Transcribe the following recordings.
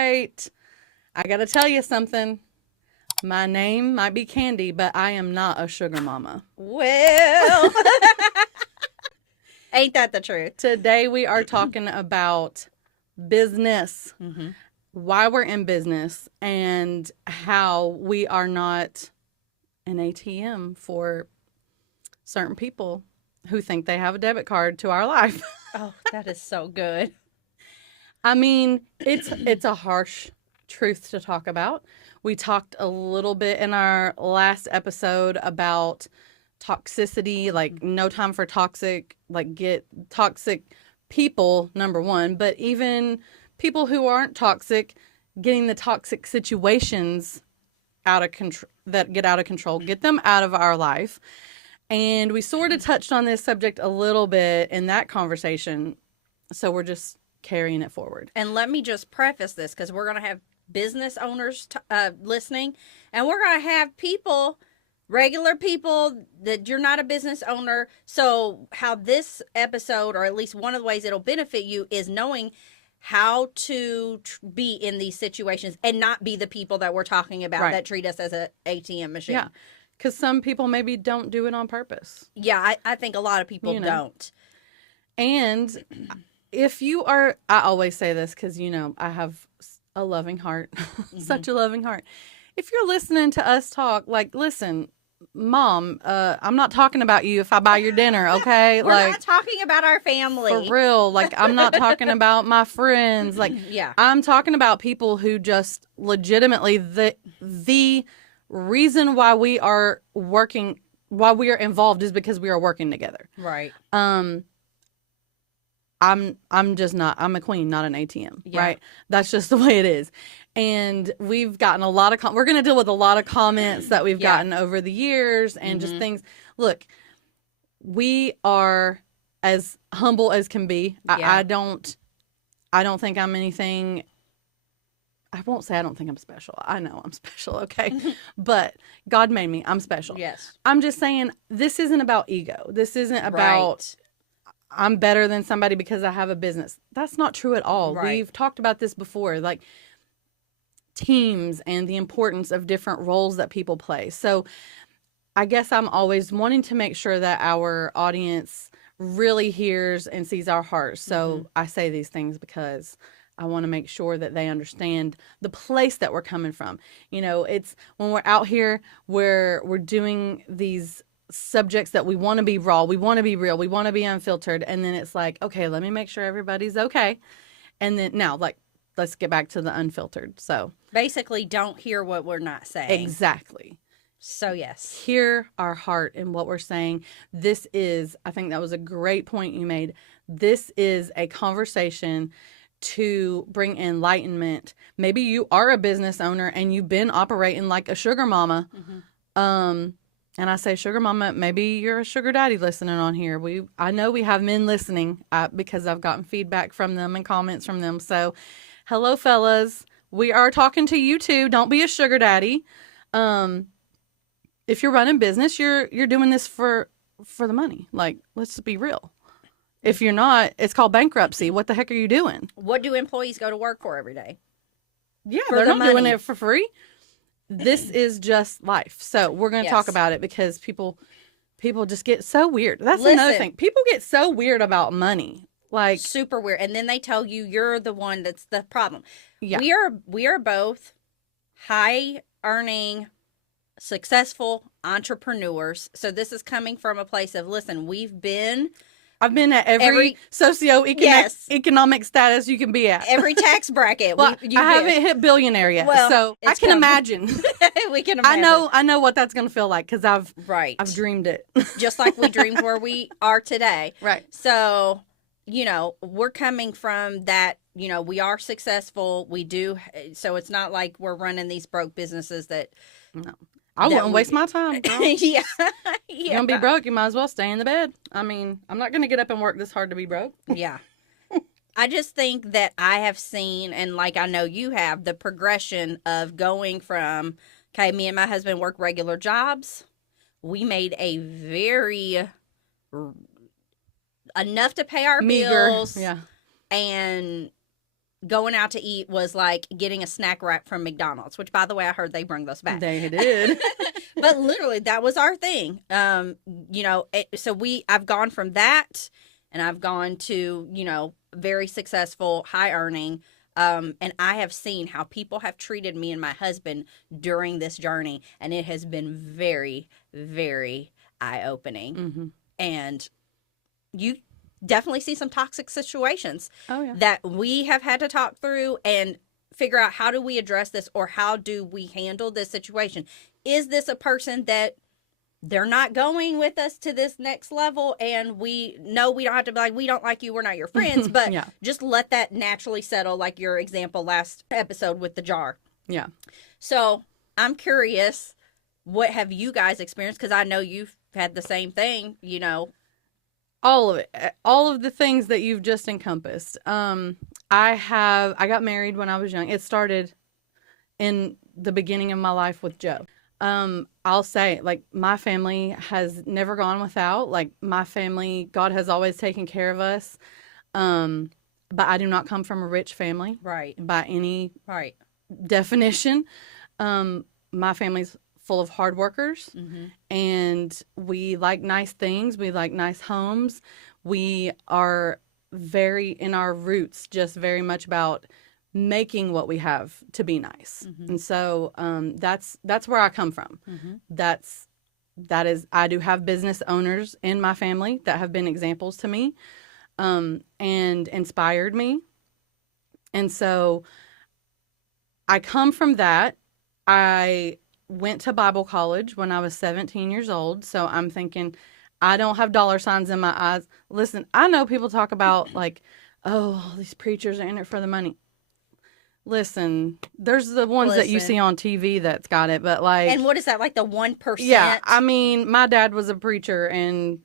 right. I got to tell you something. My name might be Candy, but I am not a sugar mama. Well, ain't that the truth? Today we are talking about business, why we're in business, and how we are not an ATM for certain people who think they have a debit card to our life. Oh, that is so good. I mean, it's a harsh truth to talk about. We talked a little bit in our last episode about toxicity, like no time for toxic, like get toxic people, number one, but even people who aren't toxic, getting the toxic situations out of control, that get out of control, get them out of our life. And we sort of touched on this subject a little bit in that conversation. So we're just carrying it forward. And let me just preface this because we're going to have business owners listening, and we're going to have people, regular people that you're not a business owner. So how this episode, or at least one of the ways it'll benefit you, is knowing how to be in these situations and not be the people that we're talking about that treat us as an ATM machine. Yeah, because some people maybe don't do it on purpose. Yeah, I think a lot of people don't. And if you are, I always say this because, I have a loving heart, such a loving heart. If you're listening to us talk, like, listen, Mom, I'm not talking about you if I buy your dinner, okay? We're not talking about our family. For real. Like, I'm not talking about my friends. Like, I'm talking about people who just legitimately, the reason why we are working, why we are involved is because we are working together. Right. I'm just not, I'm a queen, not an ATM, right? That's just the way it is. And we've gotten a lot of, we're going to deal with a lot of comments that we've gotten over the years and just things. Look, we are as humble as can be. I don't think I'm anything. I won't say I don't think I'm special. I know I'm special, okay? But God made me. I'm special. Yes. I'm just saying this isn't about ego. This isn't about I'm better than somebody because I have a business. That's not true at all. Right. We've talked about this before, like teams and the importance of different roles that people play. So I guess I'm always wanting to make sure that our audience really hears and sees our heart. So I say these things because I want to make sure that they understand the place that we're coming from. It's when we're out here, we're doing these subjects that we want to be raw, we want to be real, we want to be unfiltered, and then it's like, okay, let me make sure everybody's okay, and then now, like, let's get back to the unfiltered. So basically, don't hear what we're not saying. Exactly. So yes, hear our heart in what we're saying. This is, I think that was a great point you made. This is a conversation to bring enlightenment. Maybe you are a business owner and you've been operating like a sugar mama. And I say sugar mama, maybe you're a sugar daddy listening on here. I know we have men listening because I've gotten feedback from them and comments from them. So hello, fellas. We are talking to you too. Don't be a sugar daddy. If you're running business, you're doing this for the money. Like, let's be real. If you're not, it's called bankruptcy. What the heck are you doing? What do employees go to work for every day? Yeah, they're not doing it for free. This is just life. So we're going to talk about it because people just get so weird. That's another thing. People get so weird about money. Like, super weird. And then they tell you you're the one that's the problem. Yeah. We are both high earning, successful entrepreneurs. So this is coming from a place of, listen, I've been at every socioeconomic status you can be at. Every tax bracket. Well, I haven't hit billionaire yet, so I can imagine. We can imagine. I know what that's going to feel like because I've dreamed it. Just like we dreamed where we are today. Right. So, we're coming from that, we are successful. We do. So it's not like we're running these broke businesses that. No. I wouldn't waste my time, girl. You're going to be broke, you might as well stay in the bed. I mean, I'm not going to get up and work this hard to be broke. Yeah. I just think that I have seen, and like I know you have, the progression of going from, okay, me and my husband work regular jobs. We made a very, enough to pay our meager bills. Yeah. And going out to eat was like getting a snack wrap from McDonald's, which, by the way, I heard they bring those back. They did. But literally, that was our thing. I've gone from that, and I've gone to, very successful, high earning. And I have seen how people have treated me and my husband during this journey, and it has been very, very eye opening. Mm-hmm. And you definitely see some toxic situations Oh, yeah. that we have had to talk through and figure out, how do we address this, or how do we handle this situation? Is this a person that they're not going with us to this next level, and we know we don't have to be like, we don't like you, we're not your friends, but Yeah. just let that naturally settle, like your example last episode with the jar. Yeah. So I'm curious, what have you guys experienced? Because I know you've had the same thing, All of it. All of the things that you've just encompassed. I got married when I was young. It started in the beginning of my life with Joe. I'll say, like, my family has never gone without. Like, my family, God has always taken care of us. But I do not come from a rich family. Right. By any Right. definition. My family's full of hard workers, Mm-hmm. and we like nice things. We like nice homes. We are very, in our roots, just very much about making what we have to be nice. Mm-hmm. And so that's where I come from. Mm-hmm. That is, I do have business owners in my family that have been examples to me, and inspired me. And so I come from that. I went to Bible college when I was 17 years old. So I'm thinking, I don't have dollar signs in my eyes. Listen, I know people talk about like, oh, these preachers are in it for the money. Listen, there's the ones that you see on TV that's got it, but like, and what is that, like the 1%? yeah, I mean, my dad was a preacher, and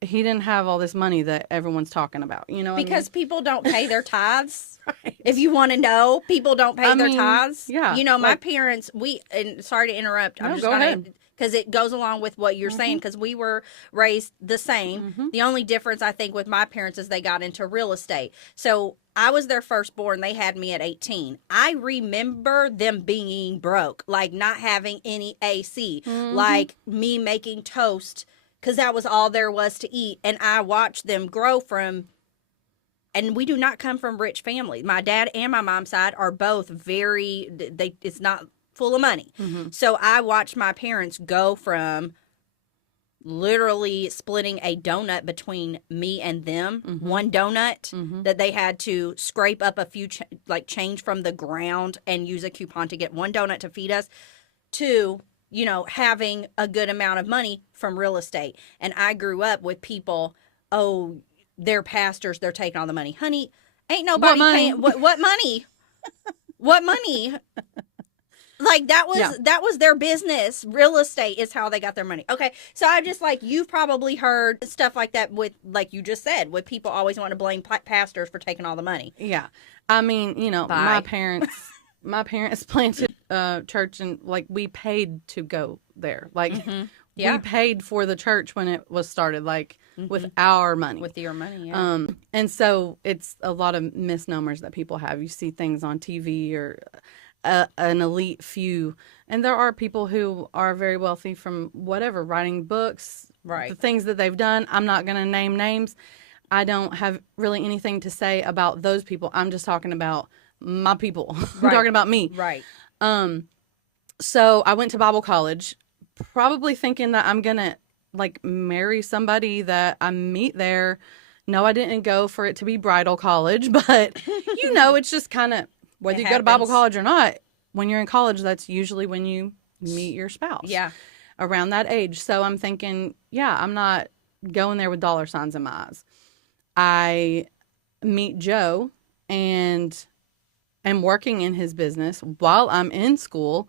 he didn't have all this money that everyone's talking about, Because people don't pay their tithes. Right. If you want to know, people don't pay their tithes. Yeah. My parents, and sorry to interrupt. I'm No, just go going ahead. to, because it goes along with what you're saying, because we were raised the same. Mm-hmm. The only difference, I think, with my parents is they got into real estate. So I was their firstborn. They had me at 18. I remember them being broke, like not having any AC, Mm-hmm. like me making toast, because that was all there was to eat. And I watched them grow from, and we do not come from rich families. My dad and my mom's side are both it's not full of money. Mm-hmm. So I watched my parents go from literally splitting a donut between me and them, Mm-hmm. one donut Mm-hmm. that they had to scrape up a few change from the ground and use a coupon to get one donut to feed us, to having a good amount of money from real estate. And I grew up with people, oh, they're pastors, they're taking all the money. Honey, ain't nobody paying. What money? What money? Like that was their business. Real estate is how they got their money. Okay, so I just, like, you've probably heard stuff like that with, like you just said, with people always want to blame pastors for taking all the money. Yeah. I mean, Bye. my parents planted a church, and like we paid to go there. Like Mm-hmm. Yeah. we paid for the church when it was started, like with our money. With your money, yeah. And so it's a lot of misnomers that people have. You see things on TV, or an elite few, and there are people who are very wealthy from whatever, writing books, Right. the things that they've done. I'm not going to name names. I don't have really anything to say about those people. I'm just talking about my people. I'm Right. talking about me. Right. So I went to Bible college, probably thinking that I'm going to like marry somebody that I meet there. No, I didn't go for it to be bridal college, but it's just kind of, whether It you go to Bible happens. college or not, when you're in college, that's usually when you meet your spouse. Yeah. Around that age. So I'm thinking, yeah, I'm not going there with dollar signs in my eyes. I meet Joe and am working in his business while I'm in school.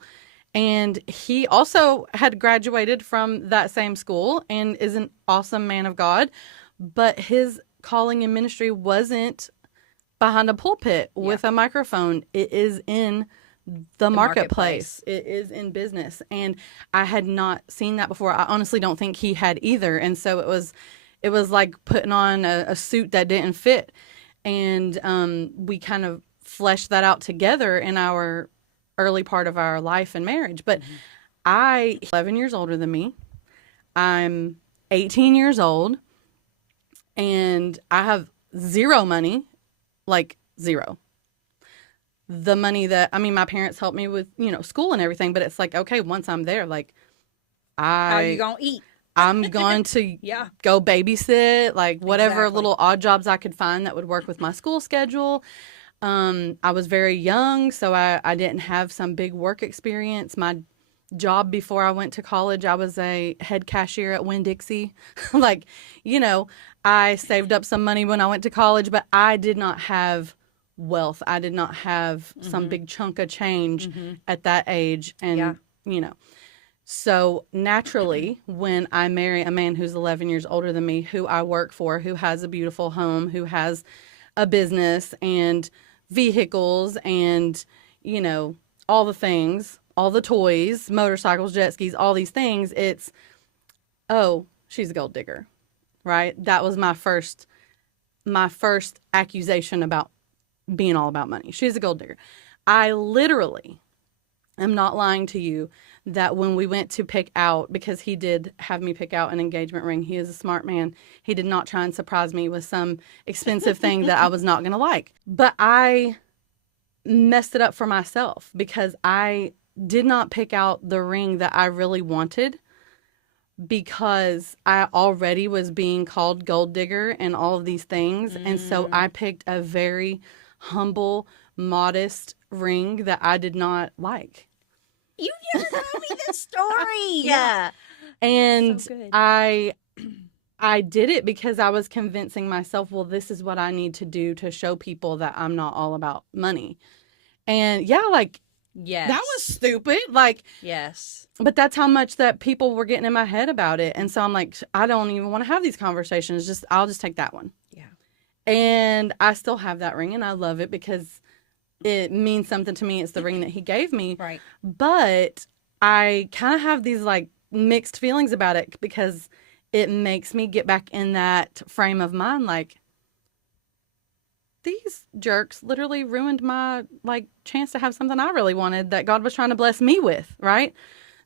And he also had graduated from that same school and is an awesome man of God. But his calling in ministry wasn't behind a pulpit with a microphone. It is in the marketplace. It is in business. And I had not seen that before. I honestly don't think he had either. And so it was like putting on a suit that didn't fit. And we kind of fleshed that out together in our early part of our life and marriage. But I 11 years older than me. I'm 18 years old and I have zero money, like zero. The money that, I mean, my parents helped me with, school and everything, but it's like, okay, once I'm there, like How you gonna eat? I'm going to Yeah. go babysit, like whatever Exactly. little odd jobs I could find that would work with my school schedule. I was very young, so I didn't have some big work experience. My job before I went to college, I was a head cashier at Winn-Dixie. Like, I saved up some money when I went to college, but I did not have wealth. I did not have some big chunk of change at that age. And, Yeah. So naturally, when I marry a man who's 11 years older than me, who I work for, who has a beautiful home, who has a business and vehicles and, all the things, all the toys, motorcycles, jet skis, all these things, it's, oh, she's a gold digger, right? That was my first accusation about being all about money. She's a gold digger. I literally am not lying to you that when we went to pick out, because he did have me pick out an engagement ring, he is a smart man. He did not try and surprise me with some expensive thing that I was not going to like. But I messed it up for myself because I did not pick out the ring that I really wanted because I already was being called gold digger and all of these things. And so I picked a very humble, modest ring that I did not like. You never told me this story. Yeah. And So good. I did it because I was convincing myself, well, this is what I need to do to show people that I'm not all about money. And yeah, like Yes. that was stupid. Like, Yes. but that's how much that people were getting in my head about it. And so I'm like, I don't even want to have these conversations. I'll just take that one. Yeah. And I still have that ring and I love it because it means something to me. It's the ring that he gave me. Right. But I kind of have these like mixed feelings about it because it makes me get back in that frame of mind. Like, these jerks literally ruined my like chance to have something I really wanted that God was trying to bless me with. Right.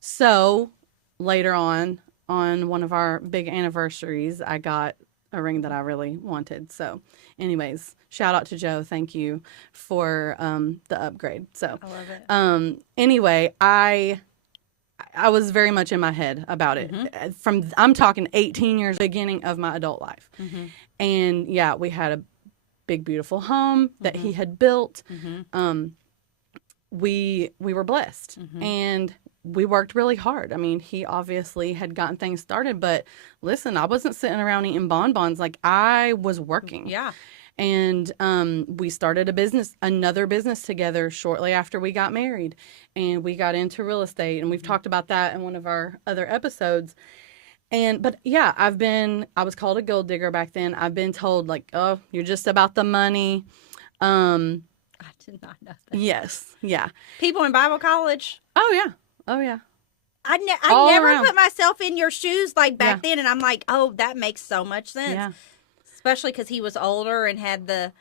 So later on one of our big anniversaries, I got a ring that I really wanted. So anyways, shout out to Joe. Thank you for the upgrade. So I love it. Anyway, I was very much in my head about it. I'm talking 18 years, beginning of my adult life. And yeah, we had a big, beautiful home that he had built. We were blessed and we worked really hard. I mean, he obviously had gotten things started, but listen, I wasn't sitting around eating bonbons. Like, I was working. Yeah. And we started another business together shortly after we got married. And we got into real estate. And we've talked about that in one of our other episodes. But yeah, I was called a gold digger back then. I've been told, like, oh, you're just about the money. I did not know that. Yes. Yeah. People in Bible college. Oh, yeah. Oh, yeah. I All never around. put myself in your shoes like back Yeah. then. And I'm like, oh, that makes so much sense. Yeah. Especially because he was older and had the,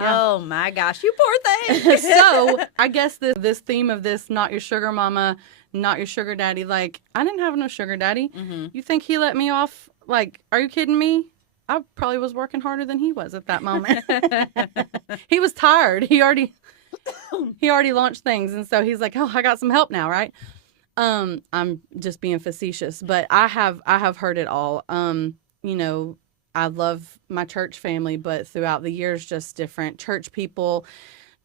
Yeah. oh my gosh, you poor thing. So I guess this theme of this, not your sugar mama, not your sugar daddy, like, I didn't have no sugar daddy. You think he let me off? Like, are you kidding me? I probably was working harder than he was at that moment. He was tired. He already launched things. And so he's like, oh, I got some help now, right? I'm just being facetious, but I have heard it all. I love my church family, but throughout the years, just different church people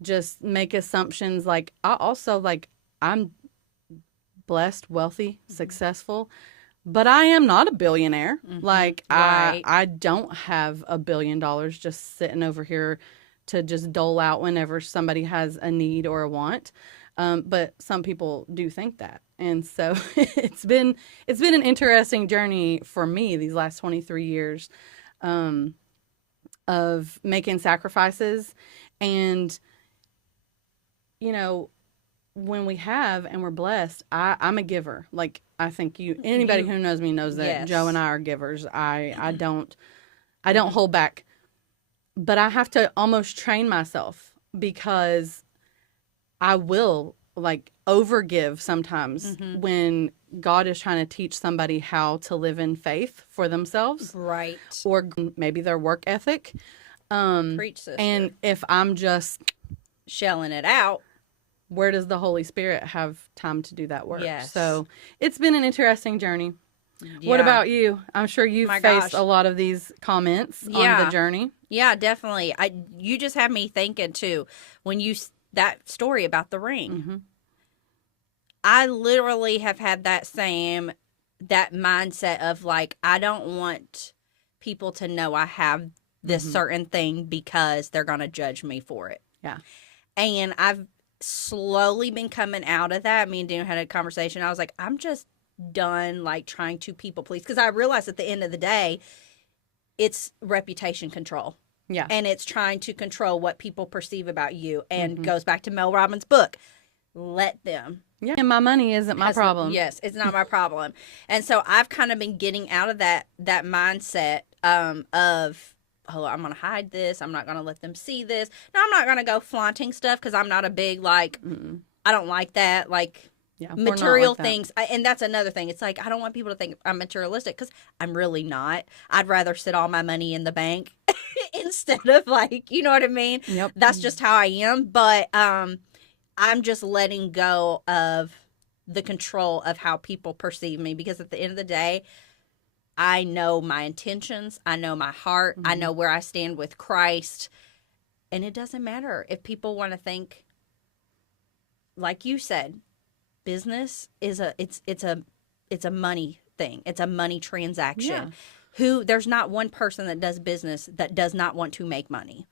just make assumptions. Like, I'm blessed, wealthy, successful, but I am not a billionaire. Like, Right. I don't have $1 billion just sitting over here to just dole out whenever somebody has a need or a want. But some people do think that. And so it's been an interesting journey for me these last 23 years of making sacrifices. And, when we have and we're blessed, I'm a giver. Like, I think anybody who knows me knows that Yes. Joe and I are givers. I don't hold back, but I have to almost train myself because I will like overgive sometimes when God is trying to teach somebody how to live in faith for themselves, Right. or maybe their work ethic. Preach, sister. And if I'm just shelling it out, where does the Holy Spirit have time to do that work? Yes. So it's been an interesting journey. Yeah. What about you? I'm sure you've My faced gosh. a lot of these comments on the journey. Yeah, definitely. You just have me thinking too when that story about the ring. I literally have had that mindset of like, I don't want people to know I have this certain thing because they're going to judge me for it. Yeah. And I've slowly been coming out of that. Me and Daniel had a conversation. I was like, I'm just done like trying to people please, because I realized at the end of the day, it's reputation control. Yeah. And it's trying to control what people perceive about you, and goes back to Mel Robbins' book. Let them. Yeah. And my money isn't my problem. Yes, it's not my problem. And so I've kind of been getting out of that mindset of, oh, I'm going to hide this. I'm not going to let them see this. No, I'm not going to go flaunting stuff, because I'm not a big, like, I don't like that. Like, material like things. And that's another thing. It's like, I don't want people to think I'm materialistic, because I'm really not. I'd rather sit all my money in the bank instead of, like, you know what I mean? Yep. That's just how I am. But I'm just letting go of the control of how people perceive me, because at the end of the day, I know my intentions. I know my heart. I know where I stand with Christ. And it doesn't matter if people want to think, like you said, business is it's a money thing. It's a money transaction. Yeah. There's not one person that does business that does not want to make money.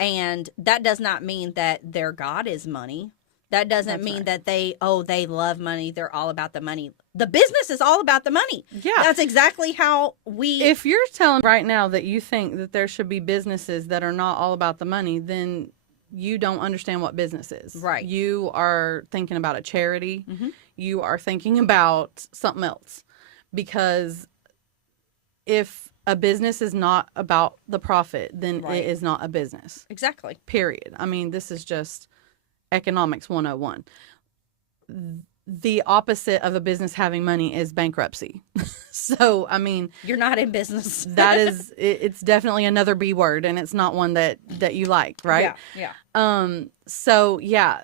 And that does not mean that their God is money. That doesn't mean that they love money. They're all about the money. The business is all about the money. Yeah. That's exactly how If you're telling right now that you think that there should be businesses that are not all about the money, then you don't understand what business is. Right. You are thinking about a charity. You are thinking about something else. Because if a business is not about the profit, then it is not a business. Exactly. Period. I mean, this is just economics 101. The opposite of a business having money is bankruptcy. So, I mean, you're not in business. That is, it's definitely another B word, and it's not one that you like, right? Yeah. So yeah,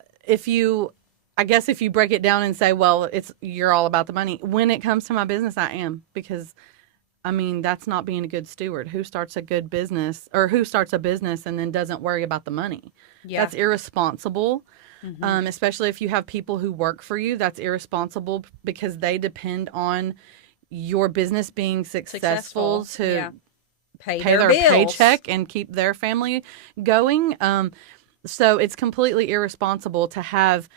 I guess if you break it down and say, well, you're all about the money. When it comes to my business, I am, because I mean, that's not being a good steward. Who starts a good business, or who starts a business and then doesn't worry about the money? Yeah. That's irresponsible. Especially if you have people who work for you, that's irresponsible, because they depend on your business being successful to pay their bills, paycheck and keep their family going. So it's completely irresponsible to have,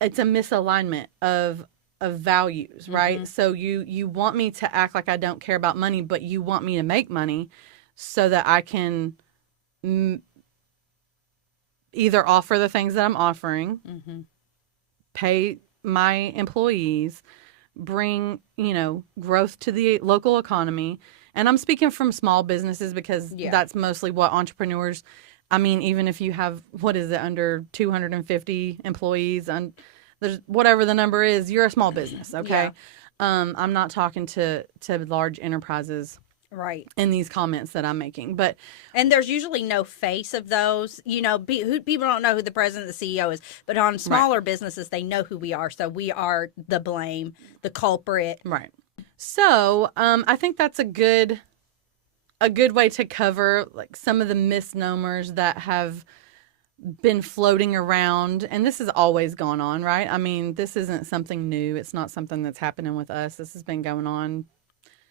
it's a misalignment of values, right? So you want me to act like I don't care about money, but you want me to make money so that I can either offer the things that I'm offering, pay my employees, bring, growth to the local economy. And I'm speaking from small businesses, because that's mostly what entrepreneurs, I mean, even if you have, under 250 employees, and there's whatever the number is, you're a small business, okay? Yeah. I'm not talking to large enterprises, right, in these comments that I'm making, and there's usually no face of those. People don't know who the president, the CEO is, but on smaller businesses, they know who we are. So we are the blame, the culprit, right? So I think that's a good way to cover like some of the misnomers that have been floating around, and this has always gone on, right? I mean, this isn't something new. It's not something that's happening with us. This has been going on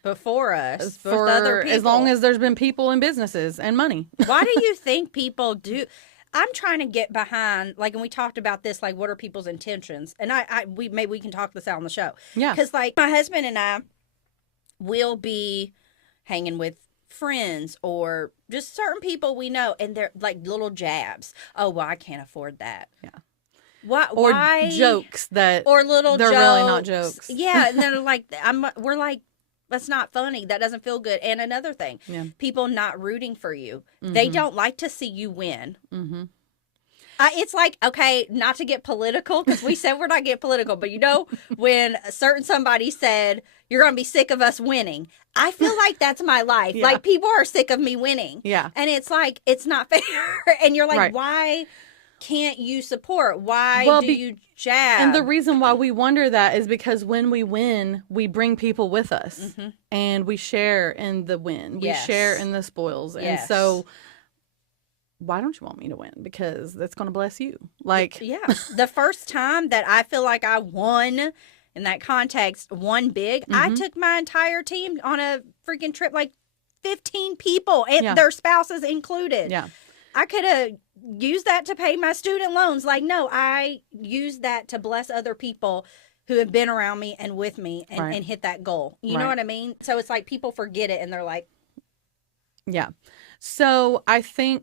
before us, for other people. As long as there's been people and businesses and money. Why do you think people do? I'm trying to get behind, like, and we talked about this, like, what are people's intentions? And maybe we can talk this out on the show. Yeah. Because, like, my husband and I will be hanging with friends or just certain people we know, and they're like little jabs. Oh, well, I can't afford that. Yeah. Why? Jokes that, or little they're jokes. really not jokes. Yeah, and they're like, we're like, that's not funny. That doesn't feel good. And another thing, people not rooting for you. They don't like to see you win. It's like, okay, not to get political, because we said we're not getting political, but when a certain somebody said, you're going to be sick of us winning, I feel like that's my life. Yeah. Like, people are sick of me winning. Yeah. And it's like, it's not fair. And you're like, Right. why can't you support? Why Well, do you jab? and the reason why we wonder that is because when we win, we bring people with us and we share in the win. We Yes. share in the spoils. And Yes. so why don't you want me to win? Because that's going to bless you. Like, yeah. The first time that I feel like I won in that context, won big, I took my entire team on a freaking trip, like 15 people and Yeah. their spouses included. yeah. I could have used that to pay my student loans. Like, no, I used that to bless other people who have been around me and with me and, Right. and hit that goal. You know Right. what I mean? So it's like people forget it and they're like, Yeah. So I feel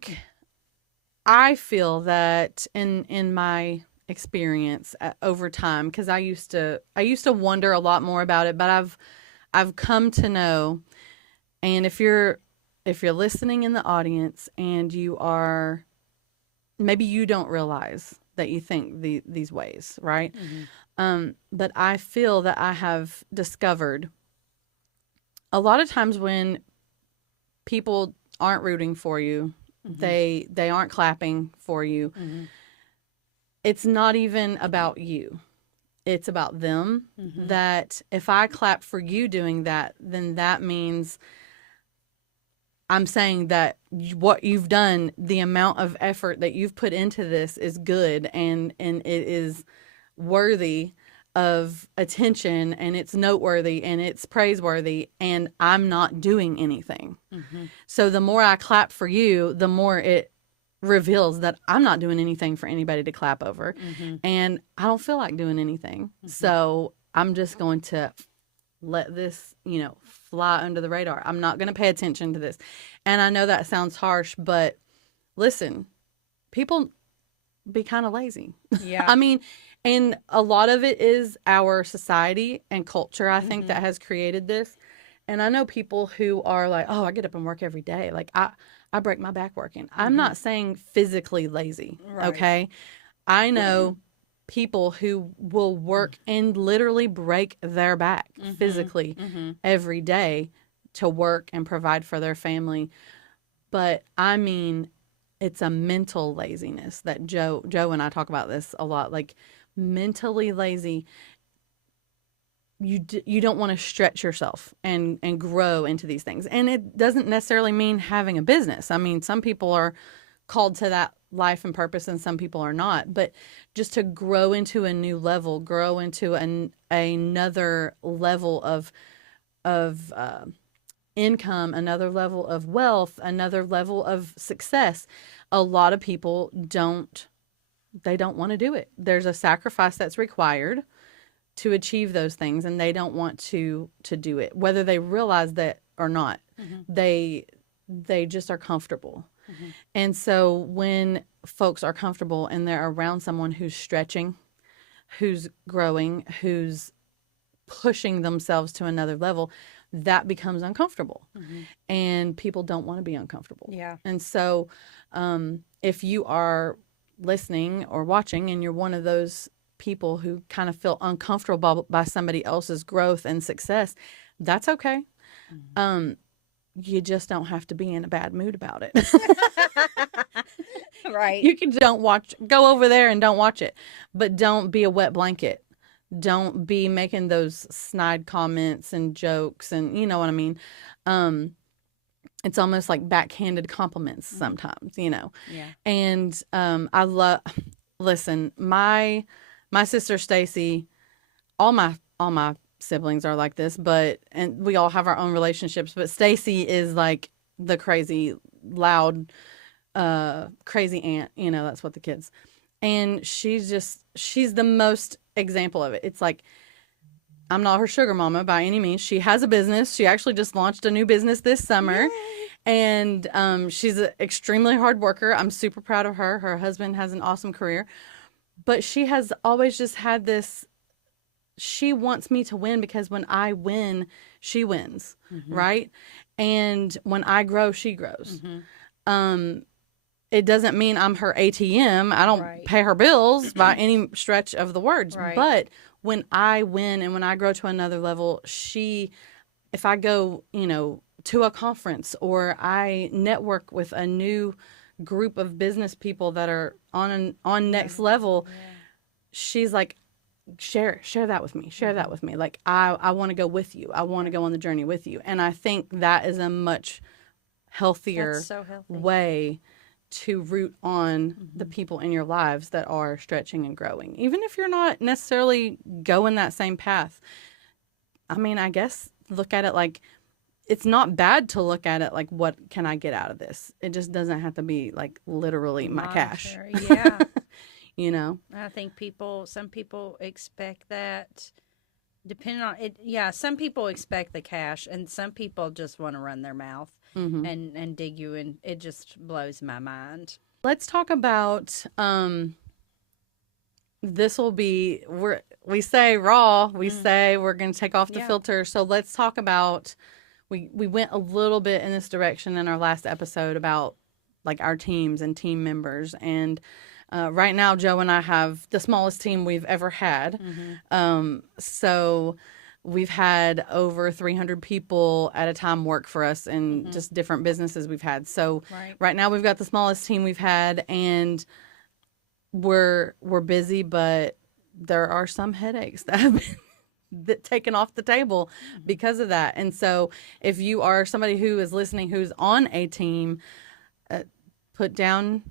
that in my experience over time, because I used to wonder a lot more about it, but I've come to know. And if you're listening in the audience and you are, maybe you don't realize that you think these ways, right? But I feel that I have discovered a lot of times when people aren't rooting for you, they aren't clapping for you. It's not even about you. It's about them. That if I clap for you doing that, then that means I'm saying that what you've done, the amount of effort that you've put into this is good and it is worthy of attention and it's noteworthy and it's praiseworthy and I'm not doing anything. So the more I clap for you, the more it reveals that I'm not doing anything for anybody to clap over. And I don't feel like doing anything. So I'm just going to let this, fly under the radar. I'm not going to pay attention to this. And I know that sounds harsh, but listen, people be kind of lazy. yeah. I mean, and a lot of it is our society and culture, I think, that has created this. And I know people who are like, oh, I get up and work every day. Like, I break my back working. I'm not saying physically lazy, Right. okay? I know people who will work and literally break their back physically every day to work and provide for their family. But I mean, it's a mental laziness that Joe and I talk about this a lot. Like, mentally lazy, you don't want to stretch yourself and grow into these things. And it doesn't necessarily mean having a business. I mean, some people are called to that life and purpose and some people are not, but just to grow into a new level, grow into another level of income, another level of wealth, another level of success. A lot of people don't want to do it. There's a sacrifice that's required to achieve those things and they don't want to do it, whether they realize that or not. They just are comfortable. And so when folks are comfortable and they're around someone who's stretching, who's growing, who's pushing themselves to another level, that becomes uncomfortable. And people don't want to be uncomfortable. Yeah. And so if you are listening or watching and you're one of those people who kind of feel uncomfortable by somebody else's growth and success, that's okay. You just don't have to be in a bad mood about it. Right. You can go over there and don't watch it, but don't be a wet blanket. Don't be making those snide comments and jokes and you know what I mean. It's almost like backhanded compliments sometimes, Yeah. And listen, my sister Stacy, all my siblings are like this, and we all have our own relationships, but Stacy is like the crazy loud crazy aunt, that's what the kids. And she's the most example of it. It's like, I'm not her sugar mama by any means. She has a business. She actually just launched a new business this summer. Yay. And she's an extremely hard worker. I'm super proud of her. Her husband has an awesome career. But she has always just had this, she wants me to win because when I win, she wins, right? And when I grow, she grows. it doesn't mean I'm her ATM. I don't Right. pay her bills by any stretch of the words. Right. But when I win and when I grow to another level, if I go, to a conference or I network with a new group of business people that are on next level, Yeah. she's like, share that with me. Share that with me. Like I want to go with you. I want to Right. go on the journey with you. And I think that is a much That's healthier so healthy. way to root on the Mm-hmm. people in your lives that are stretching and growing. Even if you're not necessarily going that same path. I mean, I guess look at it like it's not bad to look at it like, what can I get out of this? It just doesn't have to be like literally my cash. Monetary. Yeah. you know? I think some people expect that depending on it. Yeah. Some people expect the cash and some people just want to run their mouth hmm and dig you. And it just blows my mind. Let's talk about this will be we say raw, we Mm. say we're going to take off the Yeah. filter. So let's talk about we went a little bit in this direction in our last episode about like our teams and team members. And right now, Joe and I have the smallest team we've ever had. Mm-hmm. So we've had over 300 people at a time work for us in Mm-hmm. just different businesses we've had. So Right. right now we've got the smallest team we've had, and we're busy, but there are some headaches that have been taken off the table because of that. And so if you are somebody who is listening who's on a team, uh, put down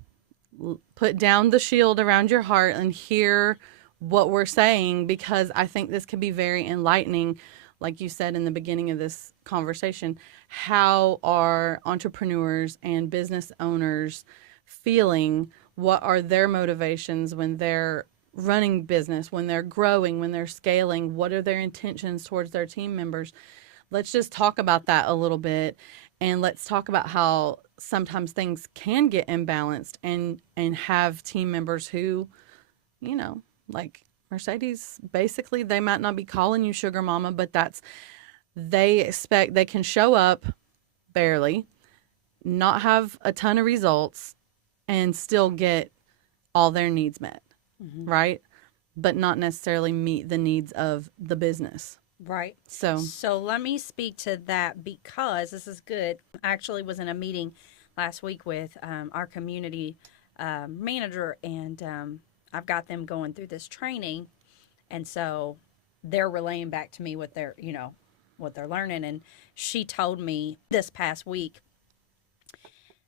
put down the shield around your heart and hear what we're saying, because I think this can be very enlightening. Like you said in the beginning of this conversation, how are entrepreneurs and business owners feeling? What are their motivations when they're running business, when they're growing, when they're scaling? What are their intentions towards their team members? Let's just talk about that a little bit, and let's talk about how sometimes things can get imbalanced and have team members who, like Mercedes, basically they might not be calling you sugar mama, but they expect they can show up barely, not have a ton of results, and still get all their needs met, Mm-hmm. right? But not necessarily meet the needs of the business. Right. So, So let me speak to that because this is good. I actually was in a meeting last week with our community manager, and I've got them going through this training, and so they're relaying back to me what they're learning. And she told me this past week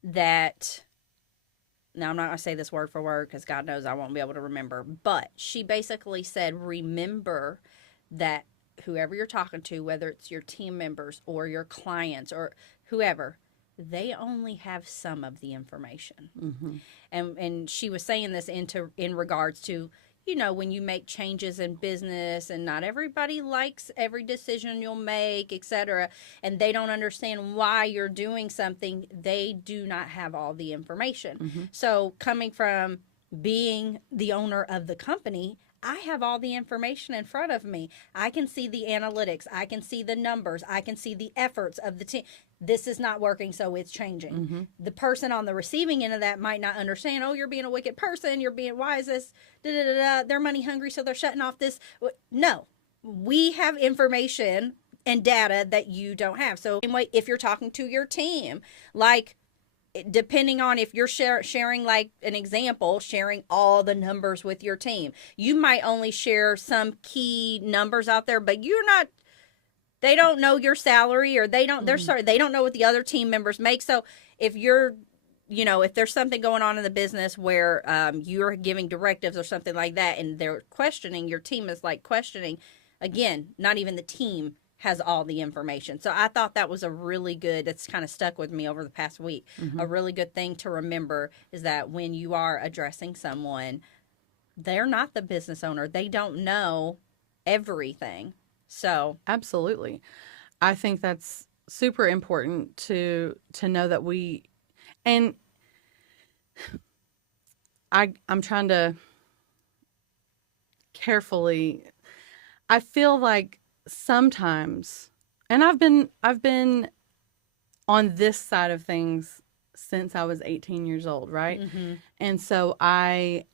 that now I'm not going to say this word for word because God knows I won't be able to remember, but she basically said, remember that whoever you're talking to, whether it's your team members or your clients or whoever, they only have some of the information. mm-hmm. And she was saying this in regards to, when you make changes in business and not everybody likes every decision you'll make, etc., and they don't understand why you're doing something, they do not have all the information. Mm-hmm. So coming from being the owner of the company, I have all the information in front of me. I can see the analytics. I can see the numbers. I can see the efforts of the team. This is not working, so it's changing. Mm-hmm. The person on the receiving end of that might not understand, oh, you're being a wicked person. Why is this? Da, da, da, da. They're money hungry, so they're shutting off this. No, we have information and data that you don't have. So, anyway, if you're talking to your team, like, depending on if you're sharing, like an example, sharing all the numbers with your team, you might only share some key numbers out there, but they don't know your salary, or they don't, they don't know what the other team members make. So if if there's something going on in the business where you're giving directives or something like that, and they're questioning, your team is like questioning, again, not even the team has all the information. So I thought that was a really good, that's kind of stuck with me over the past week. Mm-hmm. A really good thing to remember is that when you are addressing someone, they're not the business owner. They don't know everything. So Absolutely. I think that's super important to know that and I'm trying to carefully. I feel like sometimes, and I've been on this side of things since I was 18 years old, right? Mm-hmm. And so I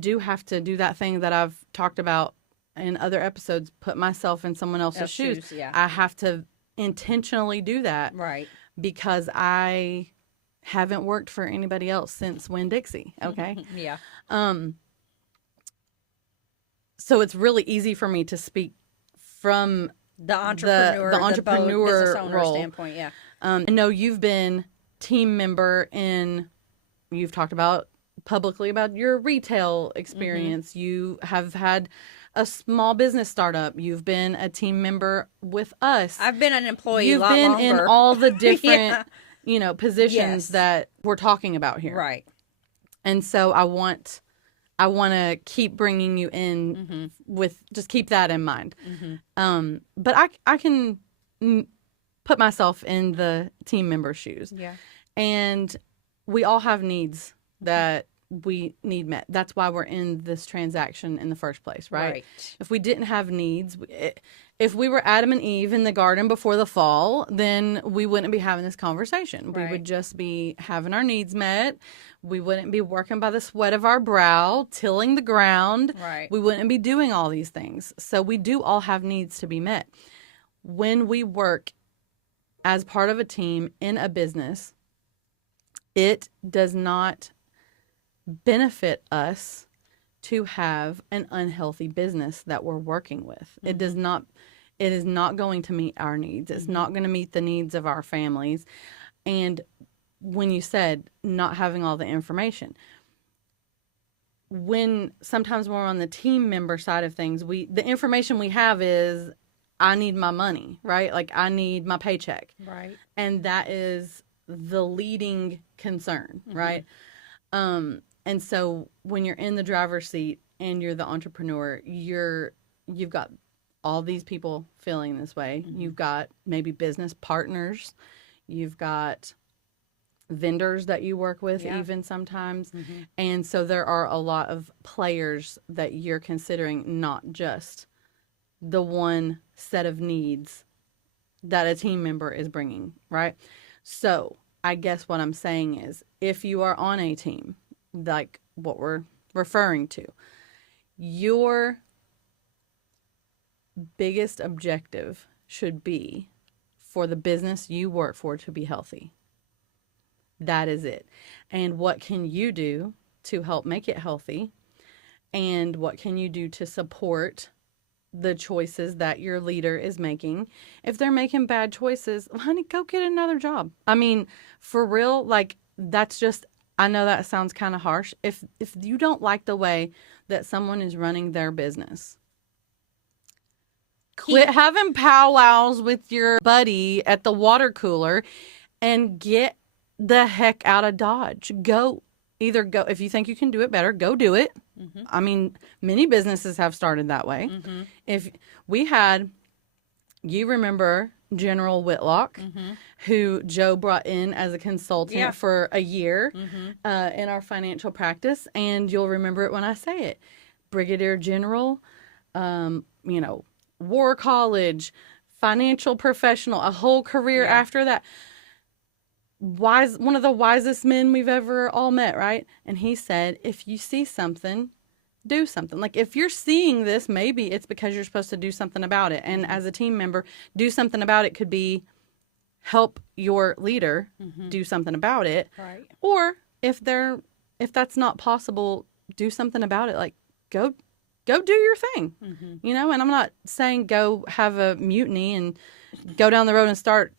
do have to do that thing that I've talked about in other episodes, put myself in someone else's shoes. Yeah. I have to intentionally do that Right. because I haven't worked for anybody else since Winn-Dixie, okay? Yeah. Um so it's really easy for me to speak from The the entrepreneur, business entrepreneur owner role. standpoint. Yeah. I know you've been team member you've talked about publicly about your retail experience. You have had a small business startup. You've been a team member with us. I've been an employee a You've lot been longer. in all the different, Yeah. positions Yes. that we're talking about here. Right. And so I want to keep bringing you in with just keep that in mind. But I can put myself in the team member shoes. Yeah. And we all have needs that we need met. That's why we're in this transaction in the first place, right? Right. If we didn't have needs, if we were Adam and Eve in the garden before the fall, then we wouldn't be having this conversation. We Right. would just be having our needs met. We wouldn't be working by the sweat of our brow, tilling the ground. Right. We wouldn't be doing all these things. So we do all have needs to be met. When we work as part of a team in a business, it does not benefit us to have an unhealthy business that we're working with. It does not, it is not going to meet our needs. It's not going to meet the needs of our families. And when you said not having all the information, sometimes when we're on the team member side of things, the information we have is I need my money, right? Like I need my paycheck. Right. And that is the leading concern, right? And so when you're in the driver's seat and you're the entrepreneur, you've got all these people feeling this way. You've got maybe business partners, you've got vendors that you work with even sometimes. And so there are a lot of players that you're considering, not just the one set of needs that a team member is bringing, right? So I guess what I'm saying is if you are on a team, like what we're referring to, your biggest objective should be for the business you work for to be healthy. That is it. And what can you do to help make it healthy? And what can you do to support the choices that your leader is making? If they're making bad choices, honey, go get another job. I mean, for real, like that's just, I know that sounds kind of harsh. If you don't like the way that someone is running their business, quit having powwows with your buddy at the water cooler and get the heck out of Dodge. Go, if you think you can do it better, go do it. I mean, many businesses have started that way. If we had, you remember General Whitlock, who Joe brought in as a consultant for a year in our financial practice, and you'll remember it when I say it. Brigadier General, War College, financial professional, a whole career after that. One of the wisest men we've ever all met, right? And he said, if you see something, do something. Like if you're seeing this, maybe it's because you're supposed to do something about it. And as a team member, do something about it could be help your leader do something about it. Right. Or if that's not possible, do something about it. Like go do your thing. And I'm not saying go have a mutiny and go down the road and start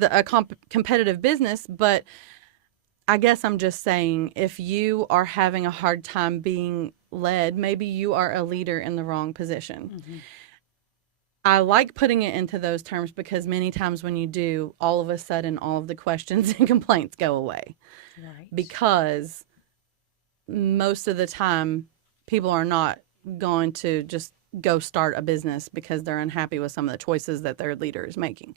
a competitive business, but I guess I'm just saying if you are having a hard time being led, maybe you are a leader in the wrong position. I like putting it into those terms because many times when you do, all of a sudden all of the questions and complaints go away. Right. Because most of the time people are not going to just go start a business because they're unhappy with some of the choices that their leader is making.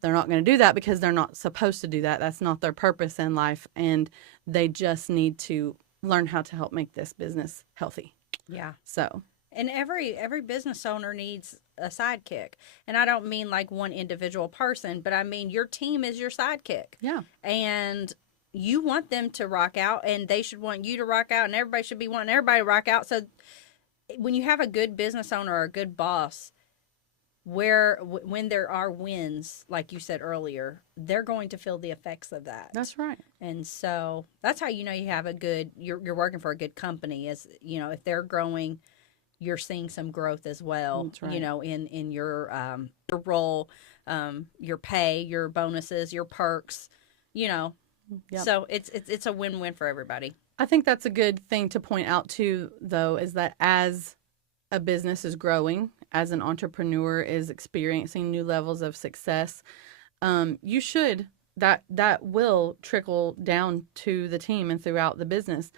They're not going to do that because they're not supposed to do that. That's not their purpose in life. And they just need to learn how to help make this business healthy. Yeah. So And every business owner needs a sidekick. And I don't mean like one individual person, but I mean your team is your sidekick. Yeah. And you want them to rock out, and they should want you to rock out, and everybody should be wanting everybody to rock out. So when you have a good business owner or a good boss, when there are wins, like you said earlier, they're going to feel the effects of that. That's right. And so that's how you know you have a good, you're working for a good company. Is, you know, if they're growing, you're seeing some growth as well. That's right. You know, in your role, your pay, your bonuses, your perks. You know, Yep. so it's a win-win for everybody. I think that's a good thing to point out too, though, is that as a business is growing, as an entrepreneur is experiencing new levels of success, you should that will trickle down to the team and throughout the business.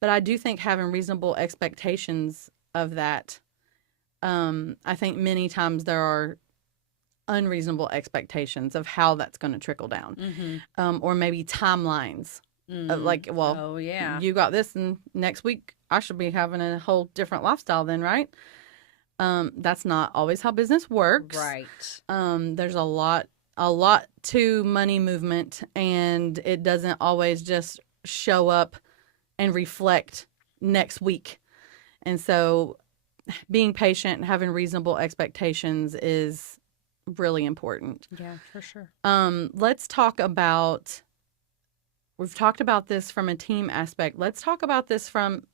But I do think having reasonable expectations of that. I think many times there are unreasonable expectations of how that's going to trickle down, or maybe timelines. Like, well, oh yeah, you got this, and next week I should be having a whole different lifestyle then, right? That's not always how business works. right. There's a lot to money movement, and it doesn't always just show up and reflect next week. And so being patient and having reasonable expectations is really important. Yeah, for sure. Let's talk about, we've talked about this from a team aspect. Let's talk about this from,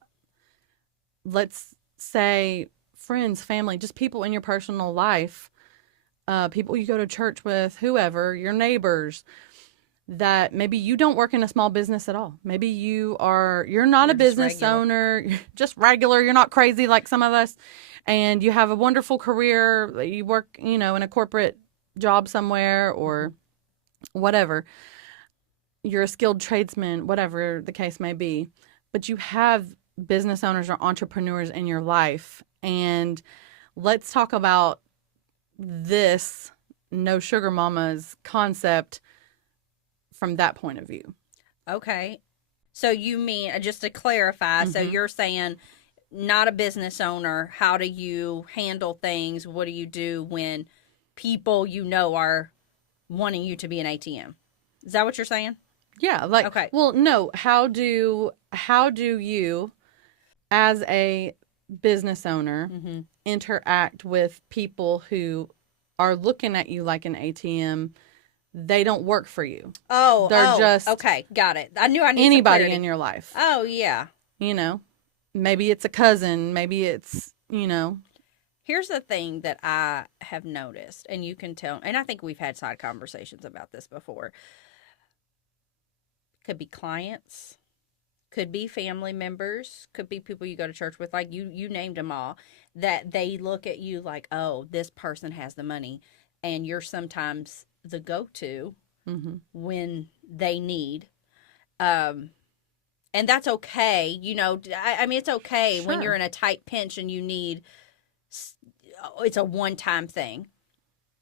let's say, friends, family, just people in your personal life, people you go to church with, whoever, your neighbors, that maybe you don't work in a small business at all. Maybe you're not a business owner, you're just regular, you're not crazy like some of us, and you have a wonderful career, you work, in a corporate job somewhere or whatever. You're a skilled tradesman, whatever the case may be, but you have business owners or entrepreneurs in your life. And let's talk about this no sugar mamas concept from that point of view. Okay. So you mean, just to clarify, so you're saying not a business owner, how do you handle things? What do you do when people are wanting you to be an ATM? Is that what you're saying? Yeah, like, okay. Well, no, how do you as a business owner interact with people who are looking at you like an ATM? They don't work for you. They're just okay, got it. I knew I needed anybody in your life. Oh yeah. Maybe it's a cousin, maybe it's, Here's the thing that I have noticed, and you can tell, and I think we've had side conversations about this before. Could be clients, could be family members, could be people you go to church with, like you named them all, that they look at you like, oh, this person has the money, and you're sometimes the go-to when they need. And that's okay. I mean, it's okay when you're in a tight pinch and you need, it's a one-time thing.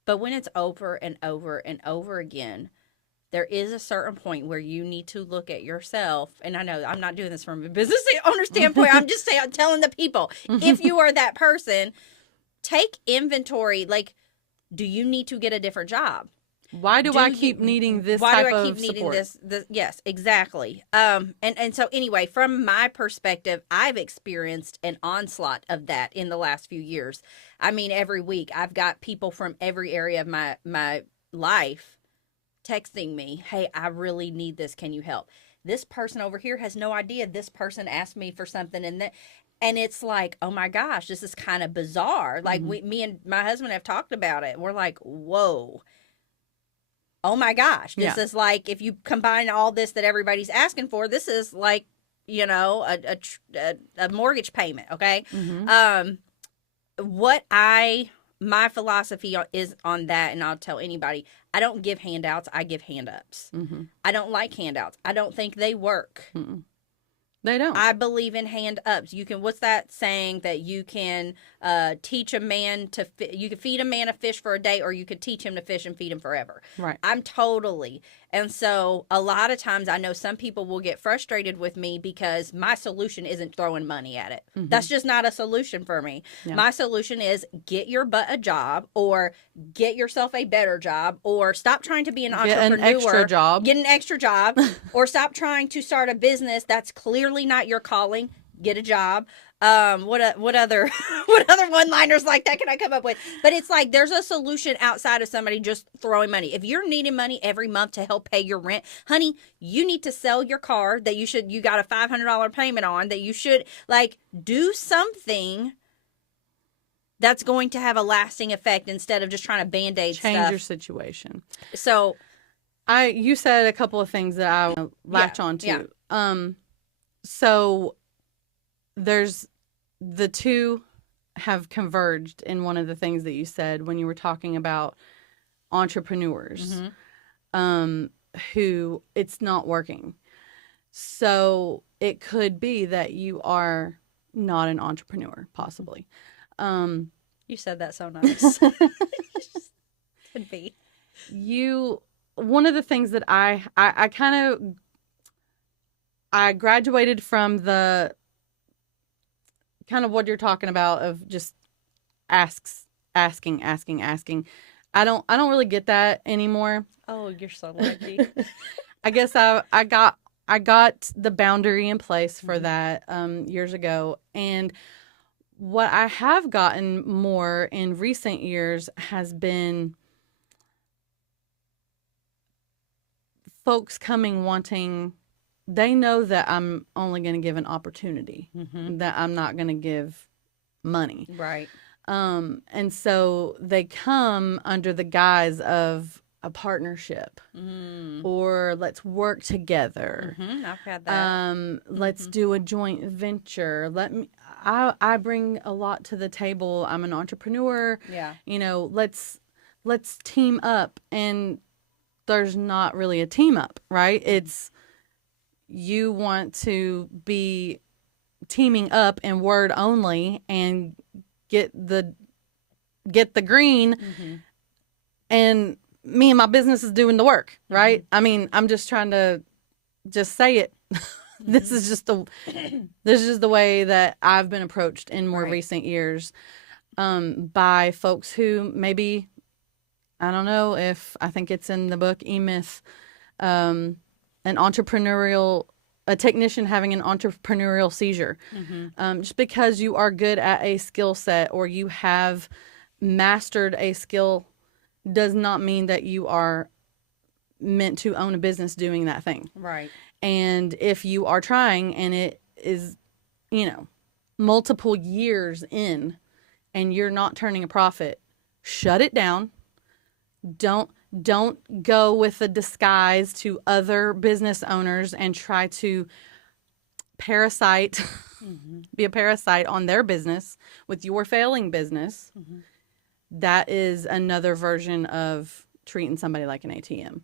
But when it's over and over and over again, there is a certain point where you need to look at yourself. And I know I'm not doing this from a business owner standpoint. I'm just saying, I'm telling the people, if you are that person, take inventory. Like, do you need to get a different job? Why do I keep needing this type of support? This? Yes, exactly. And so anyway, from my perspective, I've experienced an onslaught of that in the last few years. I mean, every week I've got people from every area of my life texting me, hey, I really need this. Can you help? This person over here has no idea. This person asked me for something, and it's like, oh my gosh, this is kind of bizarre. Like me and my husband have talked about it. We're like, whoa. Oh my gosh, this is like, if you combine all this that everybody's asking for, this is like, a mortgage payment. Okay. My philosophy is on that, and I'll tell anybody, I don't give handouts. I give hand ups. I don't like handouts. I don't think they work. They don't. I believe in hand ups. You can, what's that saying that you can teach a man to, you can feed a man a fish for a day, or you could teach him to fish and feed him forever. Right. I'm totally. And so a lot of times I know some people will get frustrated with me because my solution isn't throwing money at it. Mm-hmm. That's just not a solution for me. Yeah. My solution is get your butt a job, or get yourself a better job, or stop trying to be an entrepreneur. Get an extra job. Get an extra job, or stop trying to start a business that's clearly not your calling. Get a job. What other what other one-liners like that can I come up with? But it's like there's a solution outside of somebody just throwing money. If you're needing money every month to help pay your rent, honey, you need to sell your car that you got a $500 payment on, that you should, like, do something that's going to have a lasting effect instead of just trying to band-aid Change stuff. your situation. So you said a couple of things that I latch on to. So there's the two have converged in one of the things that you said when you were talking about entrepreneurs, who it's not working. So it could be that you are not an entrepreneur, possibly. you said that so nice. Could be. One of the things that I graduated from the kind of what you're talking about of just asking. I don't really get that anymore. Oh, you're so lucky. I guess I got the boundary in place for that years ago. And what I have gotten more in recent years has been folks coming wanting, they know that I'm only going to give an opportunity, that I'm not going to give money. Right. And so they come under the guise of a partnership or let's work together. I've had that. Let's do a joint venture. I bring a lot to the table. I'm an entrepreneur. Yeah. You know, let's team up. And there's not really a team up, right? It's, you want to be teaming up in word only and get the green, and me and my business is doing the work, right? I mean, I'm just trying to just say it. This is just the way that I've been approached in more recent years, by folks who maybe, I don't know if, I think it's in the book E-Myth, a technician having an entrepreneurial seizure. Just because you are good at a skill set or you have mastered a skill does not mean that you are meant to own a business doing that thing. Right. And if you are trying and it is, multiple years in and you're not turning a profit, shut it down. Don't go with a disguise to other business owners and try to parasite, be a parasite on their business with your failing business. That is another version of treating somebody like an ATM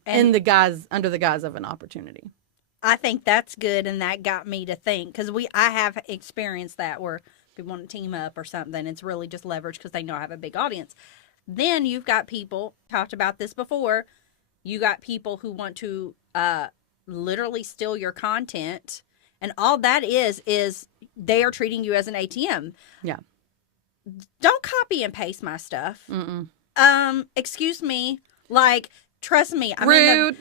under the guise of an opportunity. I think that's good, and that got me to think, because I have experienced that where people want to team up or something. It's really just leverage because they know I have a big audience. Then you've got people, talked about this before, you got people who want to literally steal your content, and all that is they are treating you as an ATM. Yeah. Don't copy and paste my stuff. Excuse me, like, trust me, I'm rude.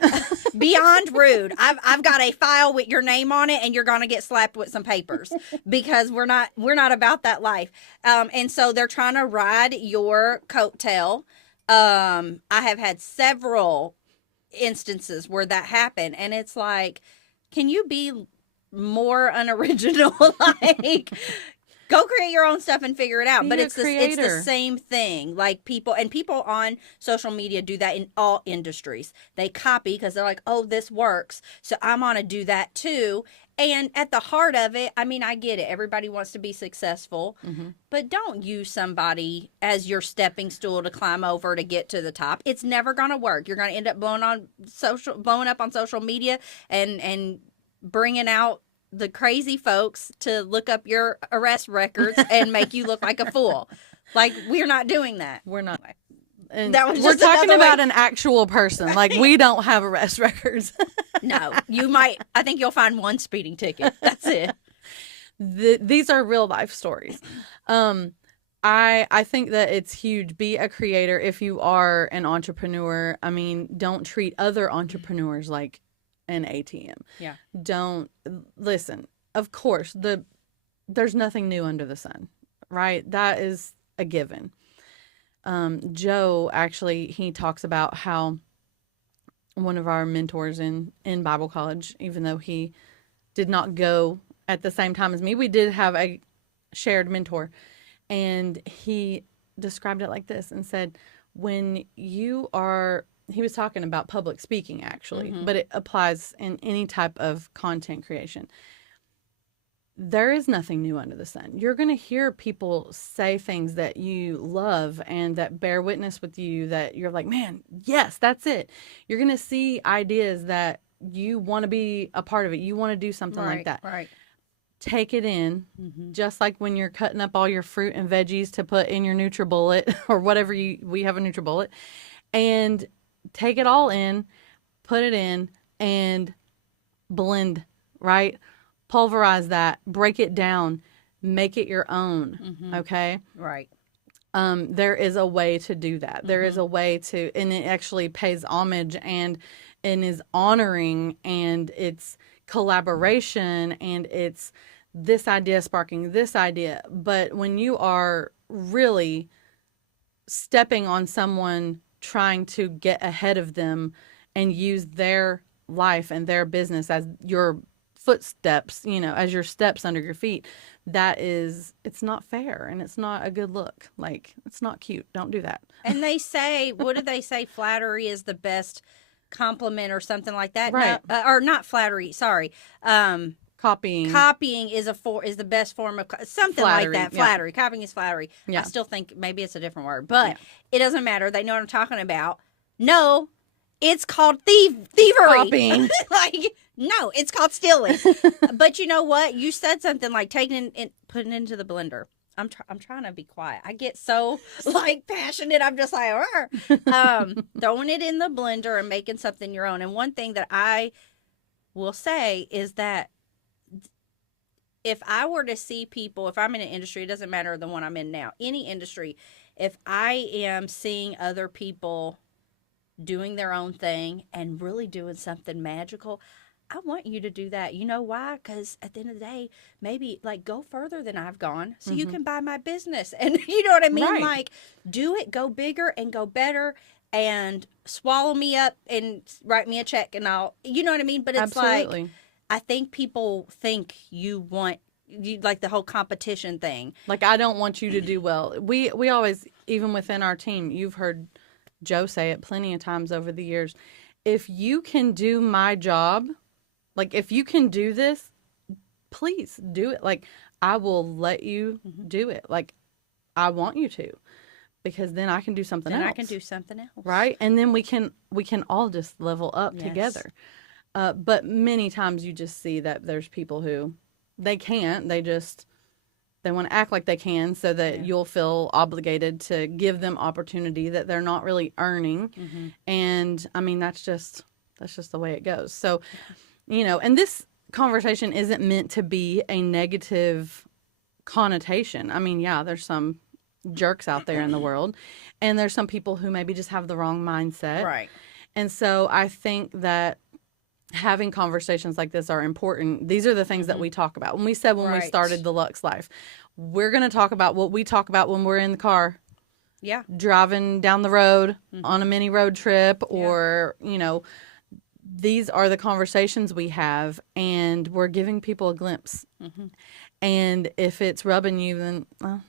Beyond rude. I've got a file with your name on it, and you're gonna get slapped with some papers because we're not about that life. And so they're trying to ride your coattail. I have had several instances where that happened, and it's like, can you be more unoriginal? Like, go create your own stuff and figure it out. But it's the same thing. Like, people on social media do that in all industries. They copy because they're like, oh, this works, so I'm gonna do that too. And at the heart of it, I mean, I get it. Everybody wants to be successful, but don't use somebody as your stepping stool to climb over to get to the top. It's never gonna work. You're gonna end up blowing up on social media and bringing out the crazy folks to look up your arrest records and make you look like a fool. Like, we're not doing that. We're not. And That was we're just talking another about way- an actual person. Like, we don't have arrest records. No, you might. I think you'll find one speeding ticket. That's it. These are real life stories. I think that it's huge. Be a creator if you are an entrepreneur. I mean, don't treat other entrepreneurs like an ATM. Yeah. Don't listen. Of course, there's nothing new under the sun, right? That is a given. Joe actually, he talks about how one of our mentors in Bible college, even though he did not go at the same time as me, we did have a shared mentor, and he described it like this and said, when you are, he was talking about public speaking actually, but it applies in any type of content creation. There is nothing new under the sun. You're going to hear people say things that you love and that bear witness with you, that you're like, man, yes, that's it. You're going to see ideas that you want to be a part of it. You want to do something like that. Right. Take it in, just like when you're cutting up all your fruit and veggies to put in your NutriBullet or whatever we have a NutriBullet, and take it all in, put it in, and blend, right? Pulverize that, break it down, make it your own. Okay. Right. There is a way to do that. There is a way to, and it actually pays homage and is honoring, and it's collaboration, and it's this idea sparking this idea. But when you are really stepping on someone trying to get ahead of them and use their life and their business as your footsteps, as your steps under your feet, it's not fair, and it's not a good look. Like, it's not cute. Don't do that. And they say, what did they say? Flattery is the best compliment or something like that. Right. No, or not flattery. Sorry. Copying is the best form of something Flattery, like that. yeah. Flattery. Copying is flattery. Yeah. I still think maybe it's a different word, but it doesn't matter. They know what I'm talking about. No, it's called thievery. Copying. Like, no, it's called stealing. But you know what? You said something like taking it, putting it into the blender. I'm trying to be quiet. I get so like passionate. I'm just like, throwing it in the blender and making something your own. And one thing that I will say is that if I were to see people, if I'm in an industry, it doesn't matter the one I'm in now, any industry, if I am seeing other people doing their own thing and really doing something magical, I want you to do that. You know why? Because at the end of the day, maybe like go further than I've gone so you can buy my business. And you know what I mean? Right. Like, do it, go bigger and go better, and swallow me up and write me a check, and you know what I mean? But it's Absolutely. like, I think people think you like the whole competition thing. Like, I don't want you to do well. We always, even within our team, you've heard Joe say it plenty of times over the years. If you can do my job, like if you can do this, please do it. Like, I will let you do it. Like, I want you to, because then I can do something else. Then I can do something else. Right. And then we can all just level up together. But many times you just see that there's people who they can't. They want to act like they can, so that you'll feel obligated to give them opportunity that they're not really earning. And I mean, that's just the way it goes. So, and this conversation isn't meant to be a negative connotation. I mean, yeah, there's some jerks out there in the world, and there's some people who maybe just have the wrong mindset. Right. And so I think that having conversations like this are important. These are the things that we talk about. When we said when we started the Lux Life, we're going to talk about what we talk about when we're in the car. Yeah. Driving down the road on a mini road trip, or, these are the conversations we have, and we're giving people a glimpse. And if it's rubbing you, then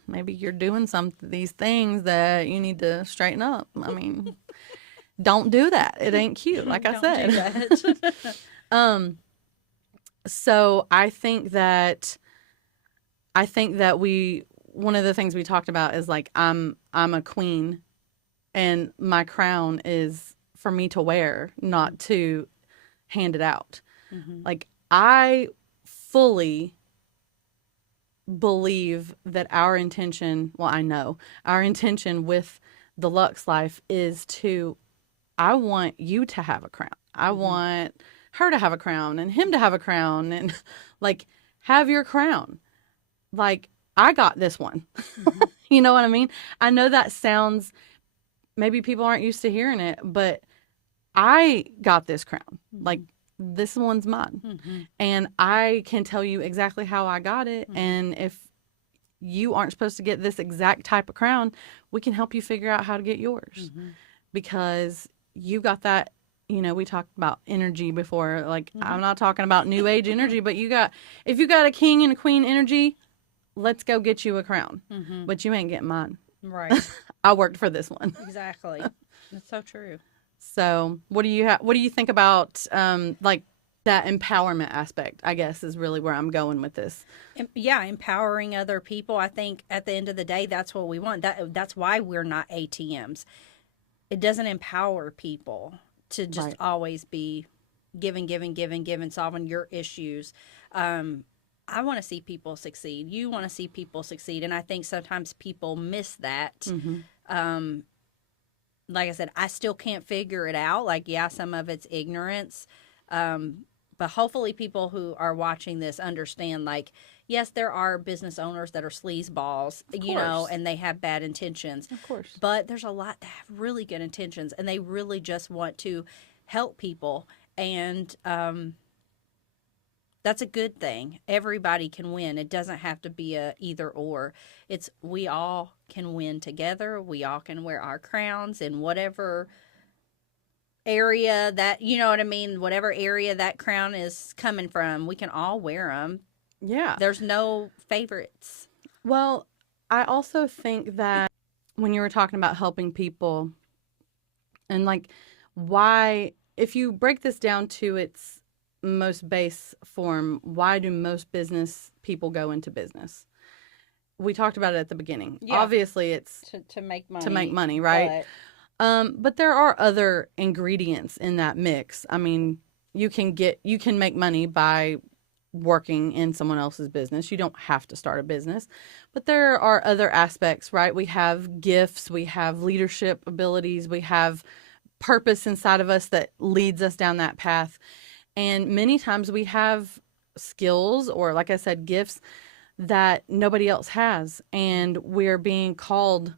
maybe you're doing these things that you need to straighten up. I mean, don't do that. It ain't cute, like I said. So I think that one of the things we talked about is like, I'm a queen, and my crown is for me to wear, not to hand it out. Like, I fully believe that our intention, well, I know our intention with the Lux Life is to, I want you to have a crown. I want her to have a crown and him to have a crown and like have your crown. Like, I got this one. You know what I mean? I know that sounds, maybe people aren't used to hearing it, but I got this crown. Like, this one's mine. And I can tell you exactly how I got it. And if you aren't supposed to get this exact type of crown, we can help you figure out how to get yours. Because you got that, you know, we talked about energy before. Like, I'm not talking about new age energy, but if you got a king and a queen energy, let's go get you a crown. But you ain't getting mine. Right. I worked for this one. Exactly. That's so true. So what do you think about like that empowerment aspect, I guess, is really where I'm going with this. Yeah, empowering other people. I think at the end of the day, that's what we want. That's why we're not ATMs. It doesn't empower people to just Right. always be giving, giving, giving, giving, solving your issues. I want to see people succeed. You want to see people succeed. And I think sometimes people miss that. Like I said, I still can't figure it out. Like, yeah, some of it's ignorance. But hopefully people who are watching this understand, like, yes, there are business owners that are sleazeballs, you know, course. and they have bad intentions. Of course. But there's a lot that have really good intentions, and they really just want to help people. And that's a good thing. Everybody can win. It doesn't have to be a either or. It's we all can win together. We all can wear our crowns in whatever area that, you know what I mean, whatever area that crown is coming from. We can all wear them. Yeah. There's no favorites. Well, I also think that when you were talking about helping people and like why, if you break this down to its most base form, why do most business people go into business? We talked about it at the beginning. Yeah. Obviously, it's To make money. to make money, right? But there are other ingredients in that mix. I mean, you can make money by working in someone else's business. You don't have to start a business, but there are other aspects, right? We have gifts, we have leadership abilities, we have purpose inside of us that leads us down that path. And many times we have skills or, like I said, gifts that nobody else has. And we're being called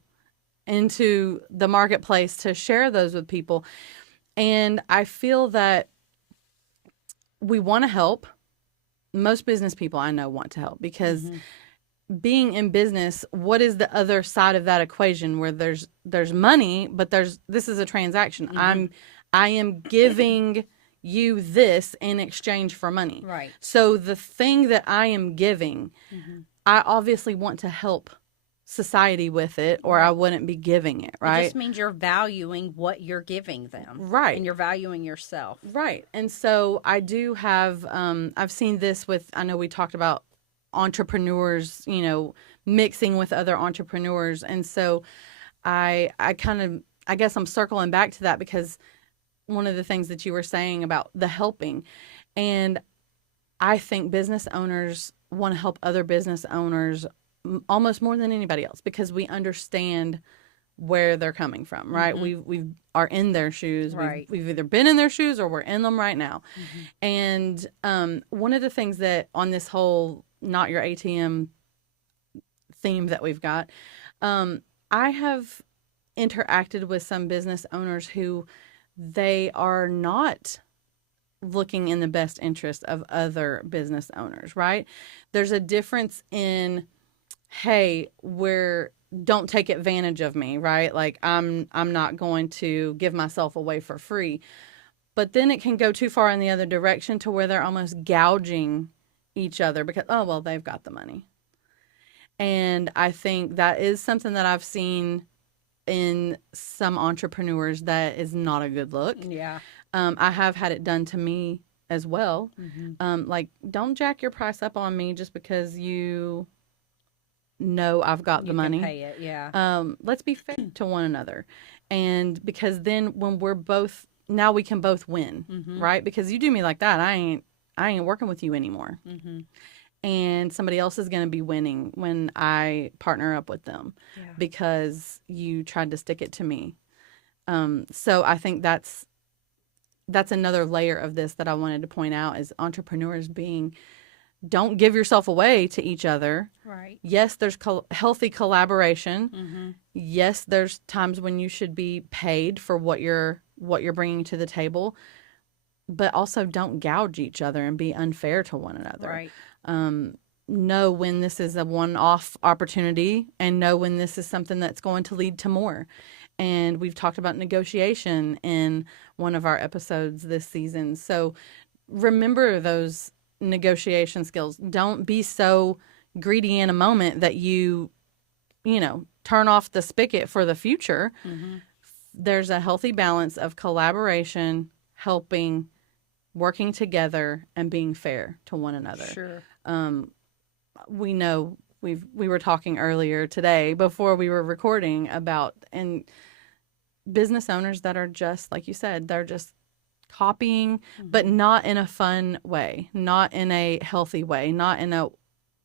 into the marketplace to share those with people. And I feel that we want to help. Most business people I know want to help because being in business, what is the other side of that equation where there's money, but this is a transaction. I am giving you this in exchange for money. Right. So the thing that I am giving, I obviously want to help society with it or I wouldn't be giving it, right? It just means you're valuing what you're giving them. Right. And you're valuing yourself. Right. And so I do have, I've seen this with, I know we talked about entrepreneurs, you know, mixing with other entrepreneurs. And so I guess I'm circling back to that because one of the things that you were saying about the helping, and I think business owners want to help other business owners almost more than anybody else because we understand where they're coming from, right? We are in their shoes. Right. We've either been in their shoes or we're in them right now. And one of the things that on this whole not your ATM theme that we've got, I have interacted with some business owners who they are not looking in the best interest of other business owners, right? There's a difference in, hey, don't take advantage of me, right? Like I'm not going to give myself away for free. But then it can go too far in the other direction to where they're almost gouging each other because, oh, well, they've got the money. And I think that is something that I've seen in some entrepreneurs that is not a good look. Yeah. I have had it done to me as well. Like, don't jack your price up on me just because you know I've got the money. Can pay it, yeah. Let's be fair to one another. And because then when we're both, now we can both win, right? Because you do me like that, I I ain't working with you anymore. Mm-hmm. And somebody else is going to be winning when I partner up with them Yeah. because you tried to stick it to me. So I think that's another layer of this that I wanted to point out is entrepreneurs being, don't give yourself away to each other. Right. Yes, there's healthy collaboration. Mm-hmm. Yes, there's times when you should be paid for what you're bringing to the table, but also don't gouge each other and be unfair to one another. Right. Know when this is a one-off opportunity and know when this is something that's going to lead to more. And we've talked about negotiation in one of our episodes this season. So remember those negotiation skills. Don't be so greedy in a moment that you turn off the spigot for the future. Mm-hmm. There's a healthy balance of collaboration, helping, working together, and being fair to one another. Sure. We know we were talking earlier today before we were recording about and business owners that are just like you said, they're just copying, but not in a fun way, not in a healthy way, not in a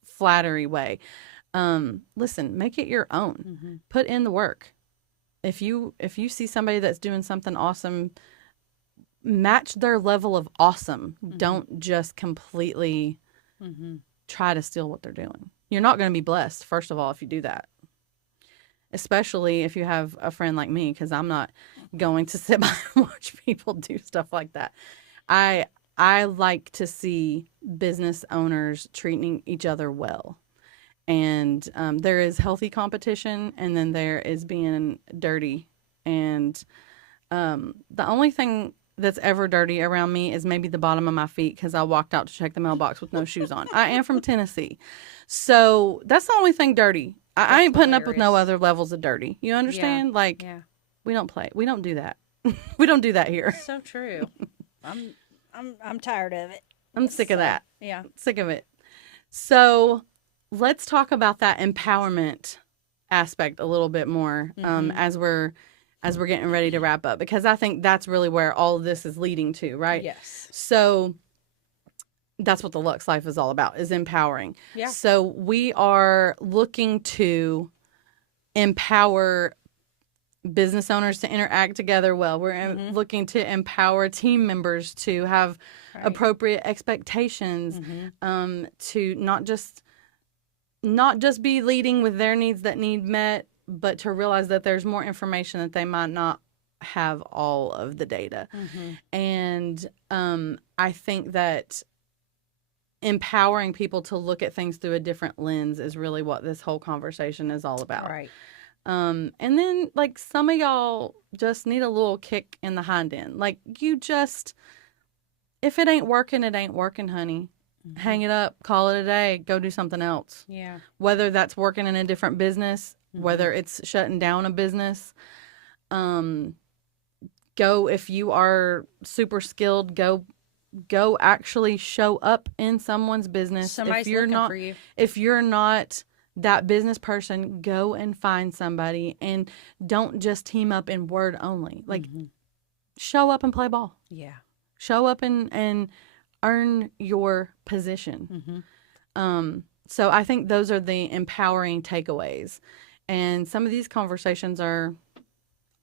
flattery way. Listen, make it your own. Mm-hmm. Put in the work. If you see somebody that's doing something awesome, match their level of awesome. Mm-hmm. Don't just completely Mm-hmm. try to steal what they're doing. You're not going to be blessed, first of all, if you do that. Especially if you have a friend like me, because I'm not going to sit by and watch people do stuff like that. I like to see business owners treating each other well. And there is healthy competition, and then there is being dirty. And the only thing that's ever dirty around me is maybe the bottom of my feet because I walked out to check the mailbox with no shoes on. I am from Tennessee. So that's the only thing dirty. I ain't putting up with no other levels of dirty. You understand? Yeah. Like, Yeah. we don't play. We don't do that. We don't do that here. So true. I'm tired of it. I'm sick of that. Yeah. Sick of it. So let's talk about that empowerment aspect a little bit more as we're getting ready to wrap up, because I think that's really where all of this is leading to, right? Yes. So that's what the Lux Life is all about, is empowering. Yeah. So we are looking to empower business owners to interact together well. We're looking to empower team members to have appropriate expectations, to not just be leading with their needs that need met, but to realize that there's more information that they might not have all of the data. And I think that empowering people to look at things through a different lens is really what this whole conversation is all about. Right. And then, like, some of y'all just need a little kick in the hind end. Like, if it ain't working, honey. Hang it up, call it a day, go do something else. Yeah. Whether that's working in a different business, whether it's shutting down a business, go, if you are super skilled, go actually show up in someone's business. Somebody's looking for you. If you're not that business person, go and find somebody, and don't just team up in word only. Like, show up and play ball. Yeah. Show up and earn your position. So I think those are the empowering takeaways. And some of these conversations are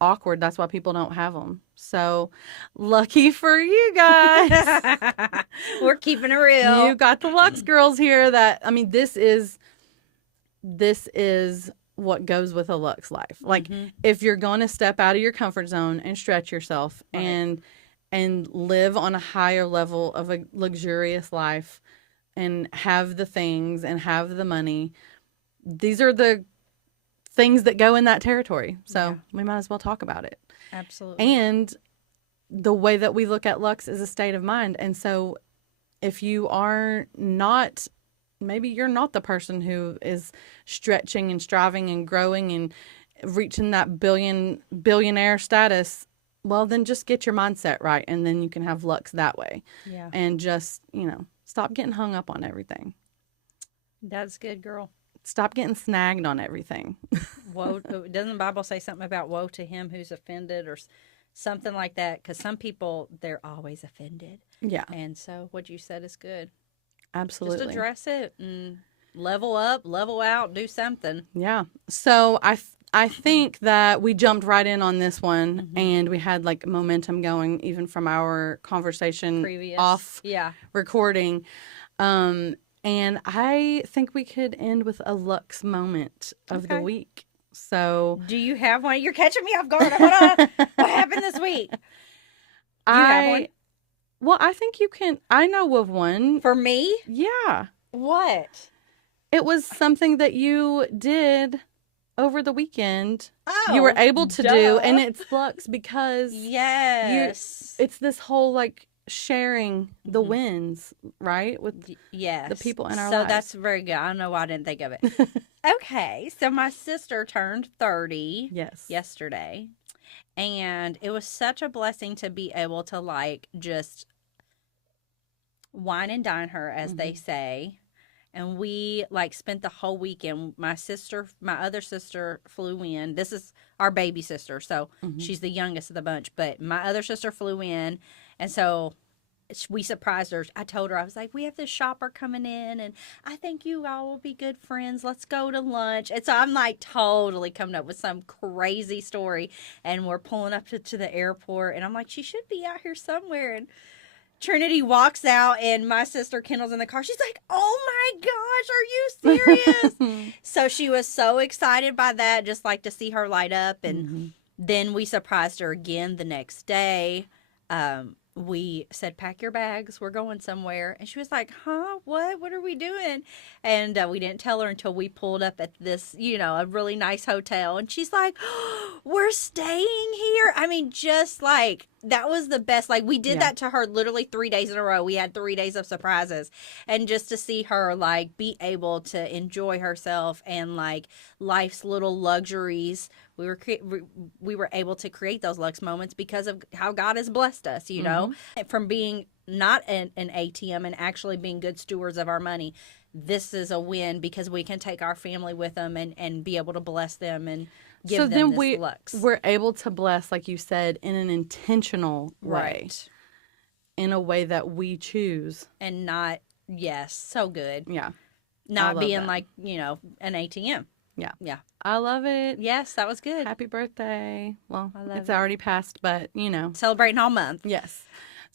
awkward. That's why people don't have them. So lucky for you guys. We're keeping it real. You got the Lux girls here this is what goes with a Lux life. Like, if you're going to step out of your comfort zone and stretch yourself and live on a higher level of a luxurious life and have the things and have the money, these are the things that go in that territory. So we might as well talk about it. Absolutely. And the way that we look at Lux is a state of mind. And so if you are not, maybe you're not the person who is stretching and striving and growing and reaching that billionaire status, well, then just get your mindset right, and then you can have Lux that way. Yeah. And just, stop getting hung up on everything. That's good, girl. Stop getting snagged on everything. Woe! Doesn't the Bible say something about woe to him who's offended or something like that, because some people, they're always offended. Yeah, And so what you said is good. Just absolutely. address it and level up, level out, do something. Yeah. So I think that we jumped right in on this one, Mm-hmm. and we had like momentum going even from our conversation Previous. off Yeah. recording. And I think we could end with a Lux moment of the Okay. week. So Do you have one? You're catching me off guard. Hold on. What happened this week? You have one? well, I think you can. I know of one. For me? Yeah. What? It was something that you did over the weekend. Oh, You were able to duh. do, and it's Lux because Yes. it's this whole like sharing the wins, right? With Yes. the people in our so lives. that's very good. I don't know why I didn't think of it. Okay. So my sister turned 30 Yes. yesterday. And it was such a blessing to be able to like just wine and dine her, as they say. And we like spent the whole weekend. My other sister flew in. This is our baby sister. So she's the youngest of the bunch. But my other sister flew in. And so we surprised her. I told her, I was like, we have this shopper coming in, and I think you all will be good friends. Let's go to lunch. And so I'm like totally coming up with some crazy story. And we're pulling up to the airport, and I'm like, she should be out here somewhere. And Trinity walks out, and my sister Kendall's in the car. She's like, oh my gosh, are you serious? So she was so excited by that, just like to see her light up. And then we surprised her again the next day. We said, pack your bags, we're going somewhere. And she was like, huh, what are we doing? And we didn't tell her until we pulled up at this, a really nice hotel. And she's like, oh, we're staying here. I mean, just like, that was the best. Like, we did that to her literally 3 days in a row. We had 3 days of surprises. And just to see her, like, be able to enjoy herself and, like, life's little luxuries, we were able to create those Lux moments because of how God has blessed us, from being not an ATM and actually being good stewards of our money. This is a win because we can take our family with them and be able to bless them and give them this Lux. We're able to bless, like you said, in an intentional way. Right. In a way that we choose. And not, yes, so good. Yeah. Not being like, an ATM. Yeah. Yeah. I love it. Yes, that was good. Happy birthday. Well, it's it. already passed, but Celebrating all month. Yes.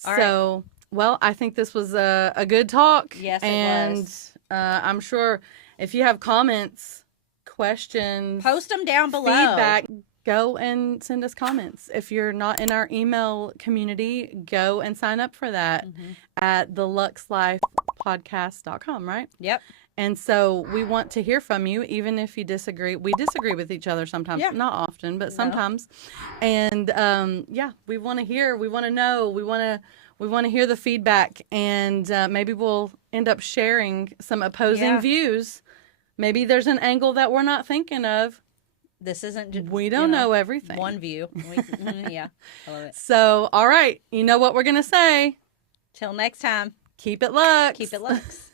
All so, right. Well, I think this was a good talk. Yes, it was. And I'm sure if you have comments, questions, post them down below. Feedback, go and send us comments. If you're not in our email community, go and sign up for that at theluxlifepodcast.com, right? Yep. And so we want to hear from you, even if you disagree. We disagree with each other sometimes, not often, but sometimes. And we want to hear, we want to know, we want to hear the feedback, and maybe we'll end up sharing some opposing views. Maybe there's an angle that we're not thinking of. This isn't just, we don't know everything. One view. Yeah, I love it. So, all right, you know what we're going to say. Till next time. Keep it Lux. Keep it Lux.